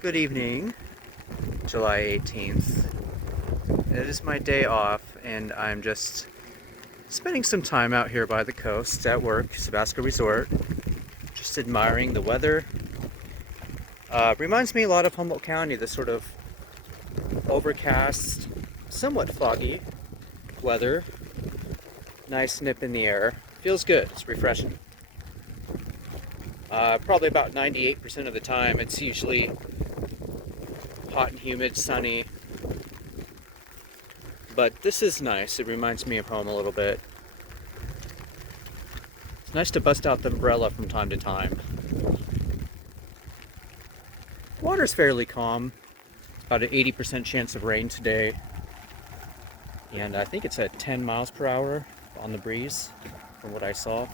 Good evening, July 18th. It is my day off, and I'm just spending some time out here by the coast at work, Sebasco Resort, just admiring the weather. Reminds me a lot of Humboldt County, the sort of overcast, somewhat foggy weather. Nice nip in the air. Feels good, it's refreshing. Probably about 98% of the time, it's usually hot and humid, sunny. But this is nice. It reminds me of home a little bit. It's nice to bust out the umbrella from time to time. Water's fairly calm. About an 80% chance of rain today. And I think it's at 10 miles per hour on the breeze, from what I saw.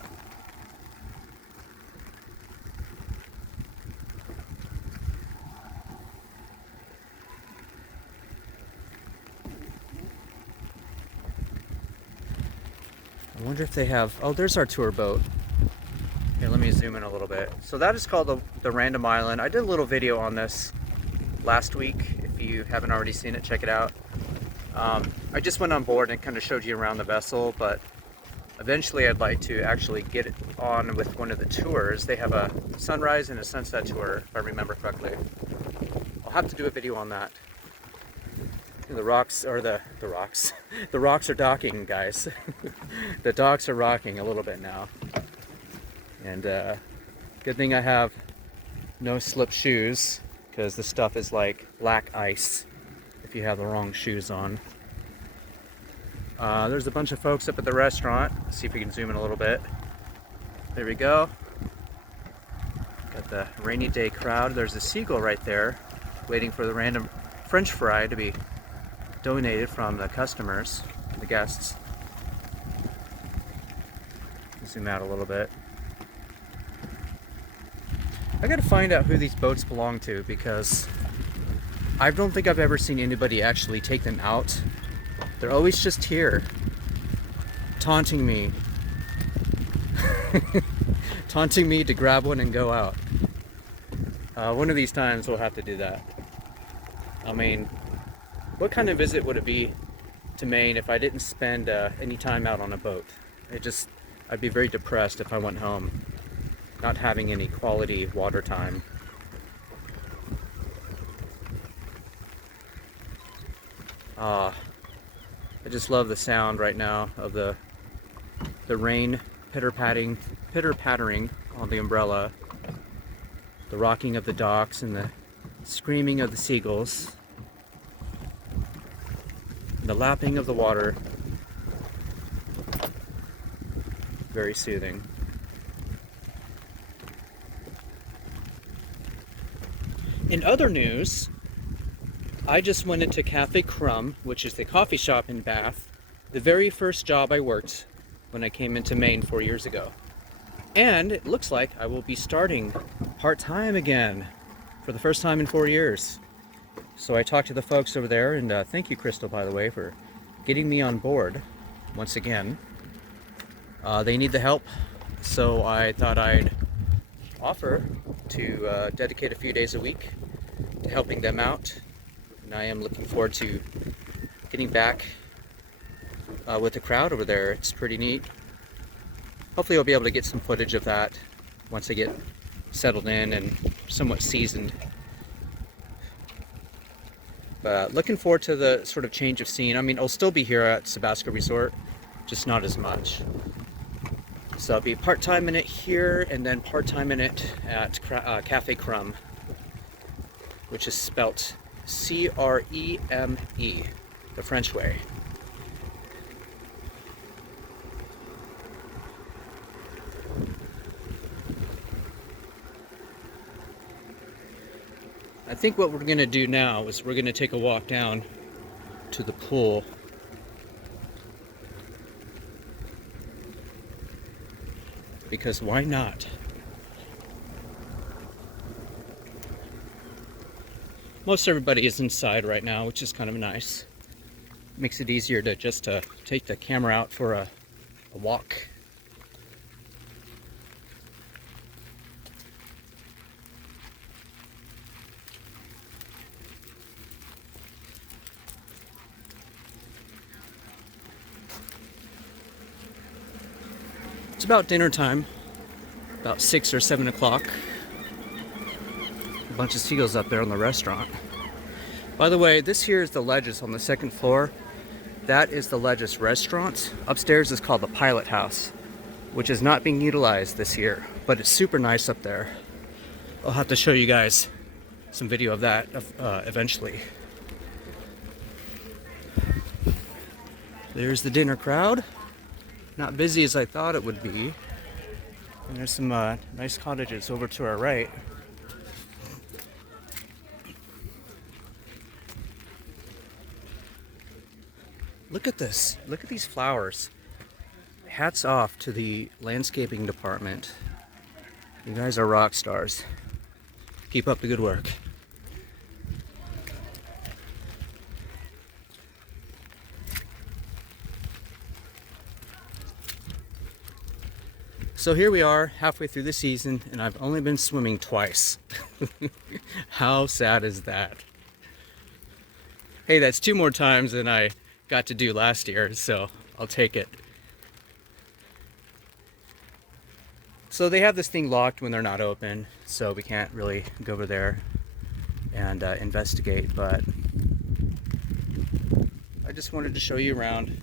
I wonder if they have, oh, there's our tour boat. Here, let me zoom in a little bit. So that is called the Random Island. I did a little video on this last week. If you haven't already seen it, check it out. I just went on board and kind of showed you around the vessel, but eventually I'd like to actually get it on with one of the tours. They have a sunrise and a sunset tour, if I remember correctly. I'll have to do a video on that. The rocks, or the rocks, the rocks are docking, guys. The docks are rocking a little bit now. And good thing I have no slip shoes, because this stuff is like black ice if you have the wrong shoes on. There's a bunch of folks up at the restaurant. Let's see if we can zoom in a little bit. There we go. Got the rainy day crowd. There's a seagull right there waiting for the random French fry to be donated from the customers, the guests. Zoom out a little bit. I gotta find out who these boats belong to, because I don't think I've ever seen anybody actually take them out. They're always just here, taunting me. Taunting me to grab one and go out. One of these times we'll have to do that. I mean, what kind of visit would it be to Maine if I didn't spend any time out on a boat? I'd be very depressed if I went home not having any quality water time. I just love the sound right now of the rain pitter-pattering on the umbrella, the rocking of the docks, and the screaming of the seagulls, and the lapping of the water. Very soothing. In other news, I just went into Cafe Crumb, which is the coffee shop in Bath, the very first job I worked when I came into Maine 4 years ago. And it looks like I will be starting part-time again for the first time in 4 years. So I talked to the folks over there, and thank you, Crystal, by the way, for getting me on board once again. They need the help, so I thought I'd offer to dedicate a few days a week to helping them out. And I am looking forward to getting back with the crowd over there. It's pretty neat. Hopefully I'll be able to get some footage of that once I get settled in and somewhat seasoned. But looking forward to the sort of change of scene. I mean, I'll still be here at Sebasco Resort, just not as much. So I'll be part-time in it here, and then part-time in it at Cafe Crumb, which is spelt C-R-E-M-E, the French way. I think what we're going to do now is we're going to take a walk down to the pool. Because why not? Most everybody is inside right now, which is kind of nice. Makes it easier to just take the camera out for a walk. It's about dinner time, about 6 or 7 o'clock. A bunch of seagulls up there on the restaurant. By the way, this here is the Ledges on the second floor. That is the Ledges restaurant. Upstairs is called the Pilot House, which is not being utilized this year, but it's super nice up there. I'll have to show you guys some video of that eventually. There's the dinner crowd. Not busy as I thought it would be. And there's some nice cottages over to our right. Look at this. Look at these flowers. Hats off to the landscaping department. You guys are rock stars. Keep up the good work. So here we are, halfway through the season, and I've only been swimming twice. How sad is that? Hey, that's 2 more times than I got to do last year, so I'll take it. So they have this thing locked when they're not open, so we can't really go over there and investigate, but I just wanted to show you around.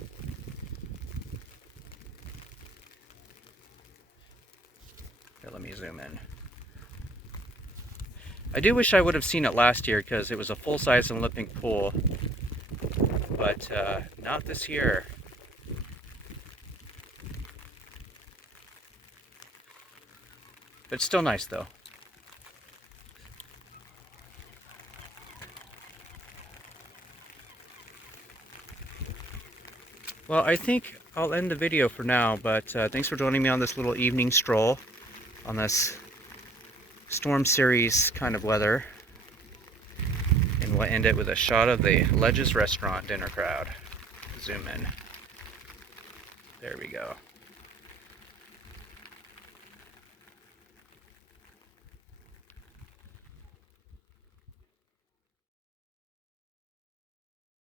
Here, let me zoom in. I do wish I would have seen it last year because it was a full-size Olympic pool, but not this year. But it's still nice though. Well, I think I'll end the video for now, but thanks for joining me on this little evening stroll on this storm series kind of weather. And we'll end it with a shot of the Ledges restaurant dinner crowd. Zoom in. There we go.